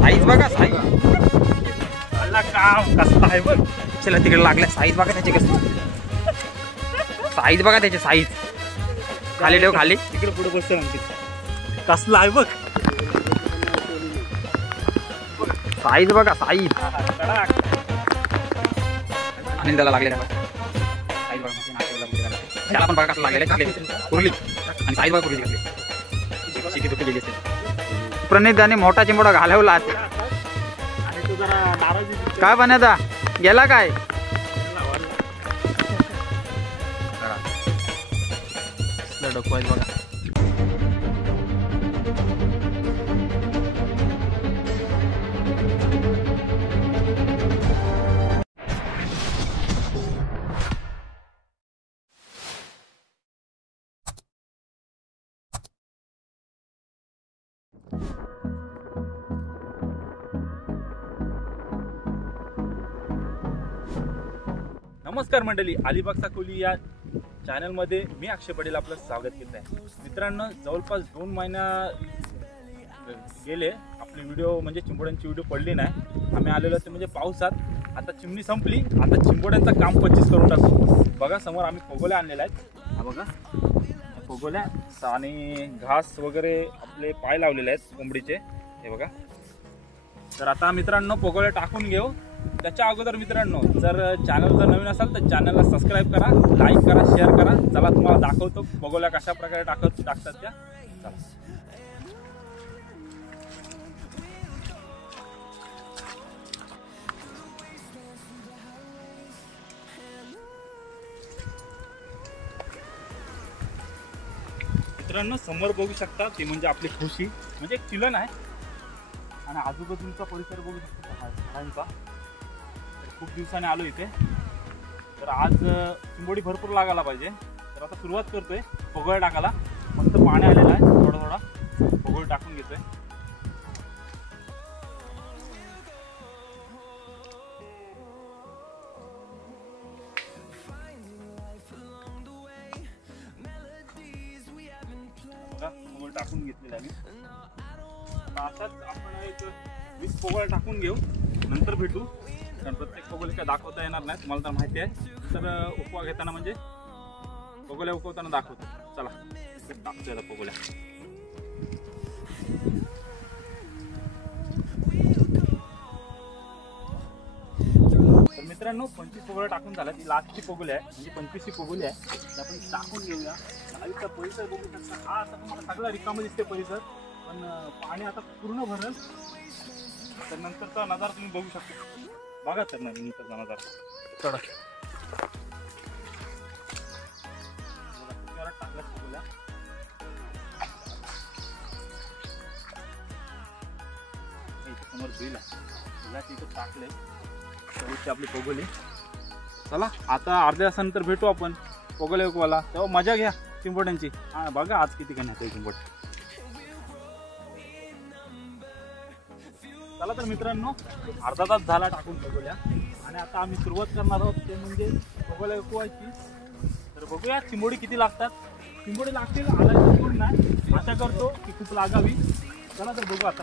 Size बघा size काम कसं आहे बघ. चला तिकडे लागल्या साईज बघा त्याची कसं साईज बघा त्याची साईज. खाली ठेव खाली तिकडे पुढे बसते आणखी कसला आहे बघ. साईज बघा साईज आणि त्याला लागले साईज बघा त्याला पण बघा कसं लागलेलं कुर्ली आणि साईज बघा कुर्ली शिकी तुटली गेली असते. प्रणिताने मोठा चिंबोडा घालवला काय बनायचा गेला काय डोकवायच बघा. नमस्कार मंडळी, अलिबागचा खोली या चॅनलमध्ये मी अक्षय पटेल आपलं स्वागत करत आहे. मित्रांनो, जवळपास 2 महिना गेले आपले व्हिडिओ म्हणजे चिंबोड्यांची व्हिडिओ पडली नाही. आम्ही आलेलो ते म्हणजे पावसात. आता चिमणी संपली, आता चिंबोड्यांचं काम 25 करून टाकू. बघा समोर आम्ही पोगोल्या आणलेल्या आहेत. हा बघा पोगोल्या आणि घास वगैरे आपले पाय लावलेले आहेत कोंबडीचे हे बघा. तर आता मित्रांनो पोगोल्या टाकून घेऊ. त्याच्या अगोदर मित्रांनो, जर चॅनल जर नवीन असाल तर चॅनलला सबस्क्राईब करा, लाईक करा, शेअर करा. चला तुम्हाला दाखवतो पोगोल्या कशा प्रकारे टाकतात त्या. चला मित्रांनो, समोर बघू शकता ते म्हणजे आपली खुशी म्हणजे एक चिलन आहे आणि आजूबाजूचा परिसर बघू शकता झाडांचा. खूप दिवसाने आलो इथे. तर आज चिंबोडी भरपूर लागायला पाहिजे. तर आता सुरुवात करतोय पोगळ टाकायला. मस्त पाणी आलेलं आहे, थोडा थोडा पोगळ टाकून घेतोय. पोगळ टाकून घेतलेलं आहे. आताच आपण एक 20 पोगळ टाकून घेऊ, नंतर भेटू. कारण प्रत्येक पोगोले काय दाखवता येणार नाही, तुम्हाला तर माहिती आहे. तर उपवा घेताना म्हणजे पोगोल्या उकवताना दाखवतो. चला टाकतो आता पोगोल्या. तर मित्रांनो, 25 पोगोल्या टाकून झाला. ती लास्टची पोगोली आहे म्हणजे 25ची पोगोली आहे. तर आपण टाकून घेऊया. आईचा परिसर बघू शकता. हा आता तुम्हाला सगळा रिकामा दिसते परिसर, पण पाणी आता पूर्ण भरल. तर नंतरचा नजारा तुम्ही बघू शकता. बघा तर नंतरचा नजारा. चढा टाकला पोगोल्या. समोर बिल आहे, तिथे टाकले आपली पोगोली. चला आता अर्ध्या तासानंतर भेटू आपण पोगोल्या उकवायला. तेव्हा मजा घ्या चिंबोड्यांची. हा बघा आज किती कमी आहे चिंबोड. चला तर मित्रांनो, अर्धा तास झाला टाकून पोगोल्या आणि आता आम्ही सुरुवात करणार आहोत ते म्हणजे पोगोल्या उकवायची. तर बघूया चिंबोडी किती लागतात. चिंबोडी लागतील आला नाही, आशा करतो की खूप लागावी. चला तर बघू आता.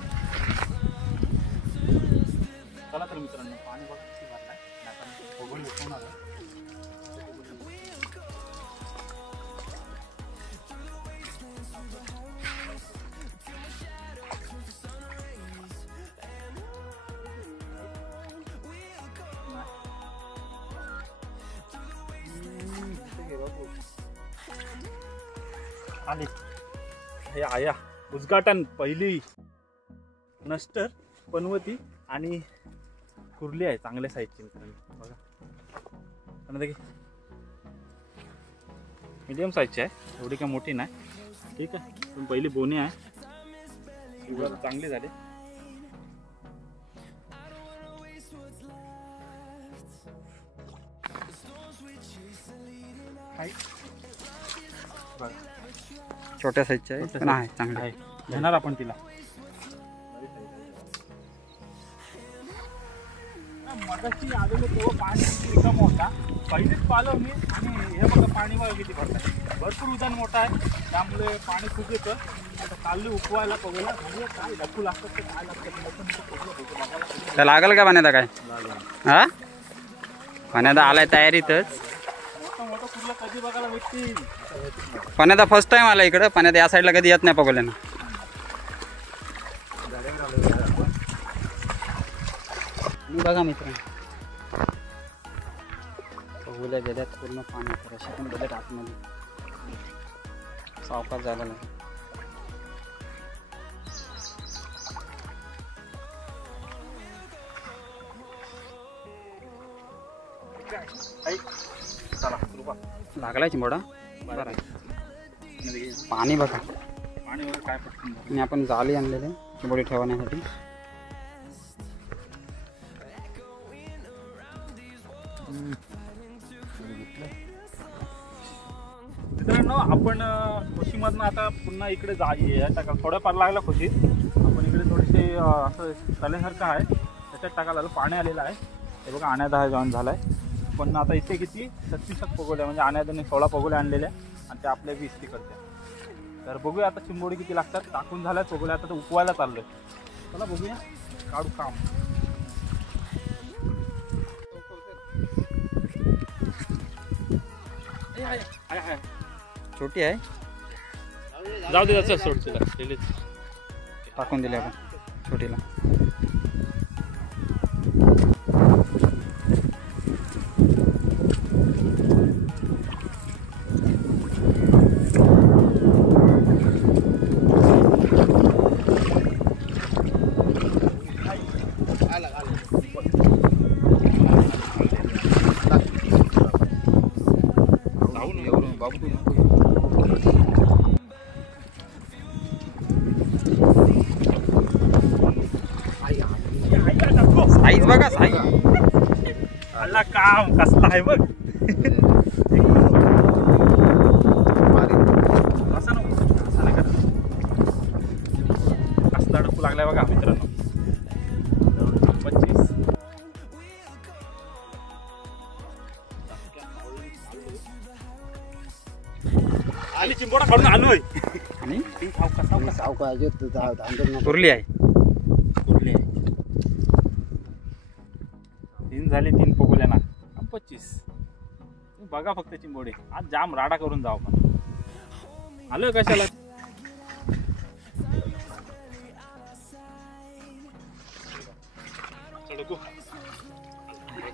चला तर मित्रांनो, पाणी बघा किती भरलाय. आता पोगोली उकवणार आहे. आली हे आया उद्घाटन. पहिली नस्टर, पनवती आणि कुर्ली आहे चांगल्या साईजची मित्रांनो. बघा मीडियम साईजची आहे, एवढी काय मोठी नाही. ठीक आहे, पण पहिली बोनी आहे. चांगली झाली. छोट्या साईजची आहे पण आहे चांगली आहे. घेणार आपण तिला. मगाशी आलेलो तेव्हा पाणी किती कम होता, पहिलीच पालं मी. आणि हे बघा पाणी बघा किती भरतं, भरपूर उदान मोठा आहे, त्यामुळे पाणी खूप येतं. आता काढली उपवायला पगोला काय लकू लागतात ते काय लागतात तर लागल का पाण्याचा काय? हा पाण्याचा आलाय तयारीतच. मोठं मोठं कुठलं कधी बघायला भेटतील. पाण्याचा फर्स्ट टाइम आला इकडं. पाण्यात या साईडला कधी येत नाही पगोल्यानं. बघा मित्र, पगोल्या गेल्यात पूर्ण पाण्यात, रशी पण गेल्यात आतमध्ये. सावकाश झाला नाही. लागलाय चिंबोडा. बरं आहे. पाणी बघा, पाणी वगैरे काय पटकन आणि आपण जाळी आणलेले चिंबोडी ठेवण्यासाठी. मित्रांनो, आपण खुशीमधनं आता पुन्हा इकडे टाका थोड्याफार लागला खुशीत. आपण इकडे थोडेसे असं तल्यासारखं आहे त्याच्यात टाकायला आलं. पाणी आलेलं आहे हे बघा. आण्यादा हा जॉईन झाला आहे. पण आता इथे किती 36 पगोल्या म्हणजे आण्यादाने 16 पगोल्या आणलेल्या आणि त्या आपल्या 20 तिकडच्या. तर बघूया आता चिंबोडी किती लागतात. टाकून झाल्यात पगोल्या, आता उपवायला चाललोय. चला बघूया, काढू काम. छोटी आहे, जाऊ दे त्याचं सोड तिला. टाकून दिली आपण छोटीला. साईज बघा, साईज आला काम कसला आहे बघ. असं नाही करा, कसला अडकू लागलाय बघा मित्रांनो. 25 आली चिंबोडा काढून आलोय. आणि कुर्ली कुर्ली आहे. कुर्ली आहे. 3 झाले, 3 पगोल्या ना 25. बघा फक्त चिंबोडे आज जाम राडा करून जाऊ. पण आलोय कशाला.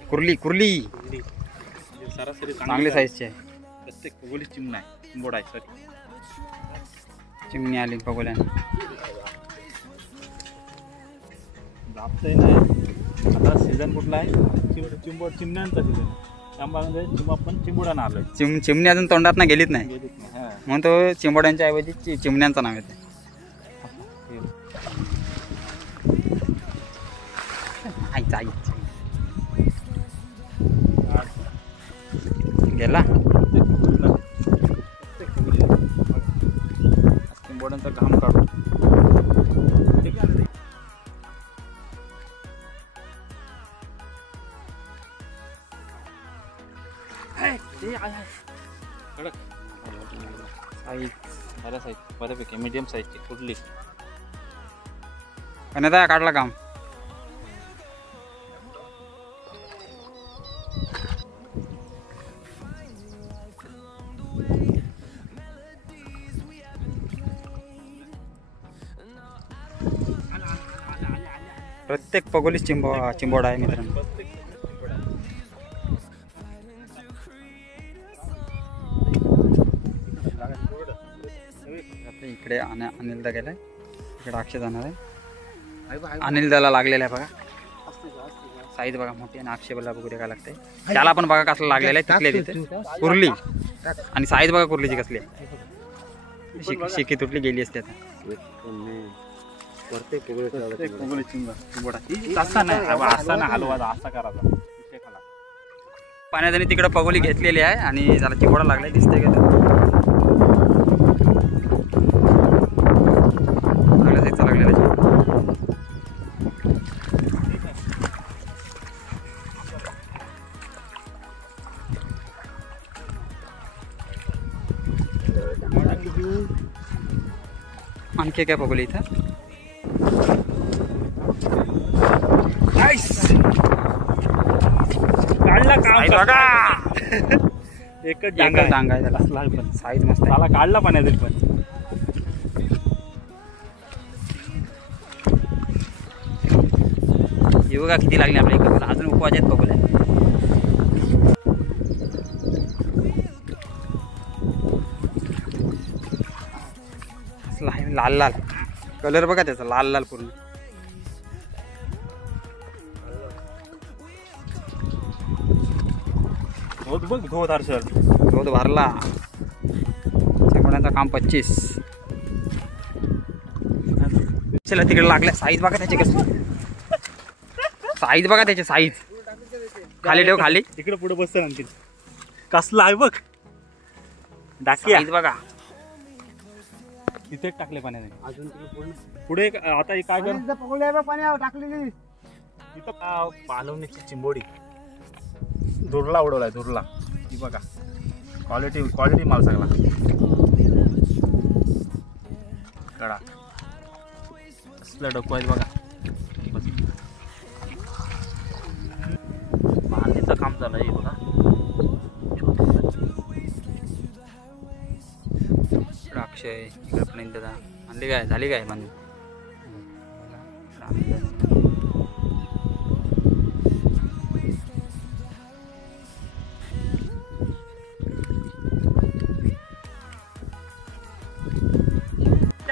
कुर्ली कुर्ली सरासरी चांगली साईजची आहे. प्रत्येक पगोली चिमणा आहे, चिंबोडा आहे. सॉरी, चिमणी आली पगोल्याने. जापतही नाही. आता सीझन कुठला आहे? चिमण्यांचा सीझन. त्यामुळे आपण चिंबोड्यानं आलोय. चिमणी अजून तोंडात ना गेलीच नाही, हां. म्हणून तो चिंबोड्यांच्या ऐवजी चिमण्यांचं नाव येते. गेला चिंबोड्यांचा घाम काढून. कडक साईज, बऱ्या साईज, बऱ्यापैकी मीडियम साईजची कुठली. आणि आता काढला काम. प्रत्येक पगोलीच चिंबोडा आहे मित्रांनो. इकडे अनिलदा गेलाय, इकडे अक्षय जाणार आहे. अनिलदाला लागलेला आहे बघा. साईज बघा मोठी, आणि अक्षयला बघू काय लागतंय. त्याला पण बघा कसलं लागलेलं आहे. तिथले तिथे कुर्ली, आणि साईज बघा कुर्लीची कसली आहे. शिकी तुटली गेली असते आता. पाण्यात तिकडे पगोली घेतलेली आहे आणि त्याला चिंबोडा लागलाय दिसतंय का. लागलेला आणखी एक आहे पगोली इथं. काढला साईज काम बघा. एकच एकच डांगा आहे त्याला. पण साईज मस्त आहे. त्याला काढला पाण्यातील पण. हे बघा किती लागले आपल्या इकडे. अजून उपवास आहेत पगोल्या. असला आहे लाल लाल कलर बघा त्याचा, लाल लाल पूर्ण. धोत बघ, धोत हर्षल. रोज भरला. चिंबोड्यांचं काम 25. चला तिकडे लागल्या. साईज बघा त्याची कशी. साईज बघा त्याची साईज. खाली ठेव खाली. तिकडे पुढे बसत आणखी. कसला आहे बघ. डाकिया साईज बघा. तिथेच टाकले पाण्याने. अजून पुढे आता काय कर पाणी टाकलेली. इथं पालवणीची चिंबोडी. दुर्ला उडवलाय दुर्ला. ती बघा क्वालिटी माल सगळा. कडा असलं डोकं आहे बघा. बांधणीचं काम चालू आहे बघा. अक्षय इकडे पण दादा आणली काय, झाली काय बांधून.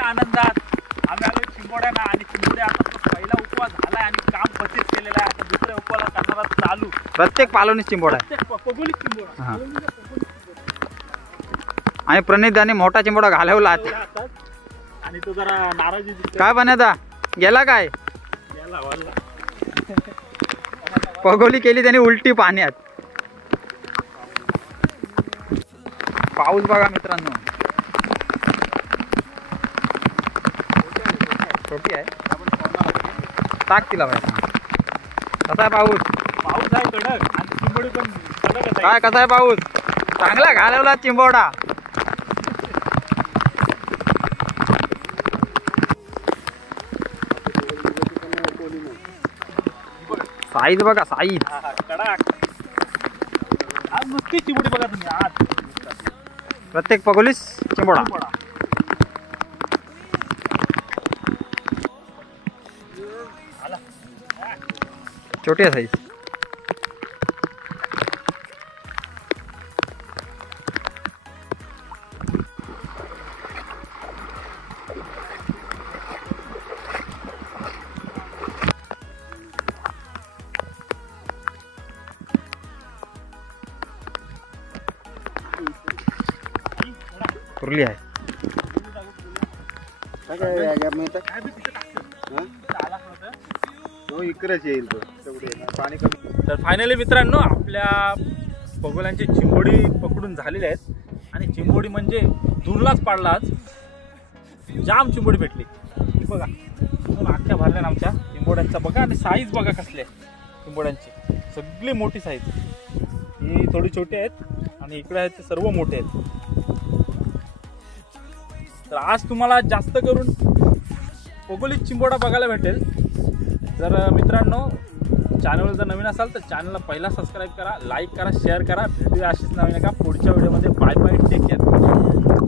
आनंदात आम्ही आलो चिंबोड्यांना. आणि चिंबोड्या आता तो पहिला उपवास झालाय आणि काम 25 केलेलं आहे. आता दुसऱ्या उपवास करणारा चालू. प्रत्येक पालवणी चिंबोडा आहे. पगोली चिंबोडा. हा. आणि प्रणित दाने मोठा चिंबोडा घालवला. आणि तो जरा नाराजी दिसतोय. काय बनायचा गेला काय. याला वाला. पगोली केली त्याने उलटी पाण्यात. पाऊस बघा मित्रांनो. छोटी आहे. टाक तिला बाहेर. कसा आहे पाऊस. पाऊस आहे कडक आणि चिंबोडी पण कडकच आहे. काय कसा आहे पाऊस. चांगला घालवला चिंबोडा. साईज बघा साईज. कडक. आज नुसती चिंबोडी बघा तुम्ही. आज प्रत्येक पगोलीस चिंबोडा. छोटी आहे साईज. कुर्ली आहे. तर फायनली मित्रांनो आपल्या पगोल्यांची चिंबोडी पकडून झालेली आहेत. आणि चिंबोडी म्हणजे दुर्लाच पाडला आज. जाम चिंबोडी भेटली. ही बघा आख्या भरल्या आमच्या चिंबोड्यांचा बघा. आणि साईज बघा कसले चिंबोड्यांची. सगळी मोठी साईज. ही थोडी छोटी आहेत आणि इकडे आहेत ते सर्व मोठे आहेत. तर आज तुम्हाला जास्त करून पगोली चिंबोडा बघायला भेटेल. जर मित्रांनो चॅनलवर जर नवीन असाल तर चॅनलला पहिला सबस्क्राईब करा, लाईक करा, शेअर करा. व्हिडिओ अशीच नवीन आहे का. पुढच्या व्हिडिओमध्ये बाय बाय, टेक केअर.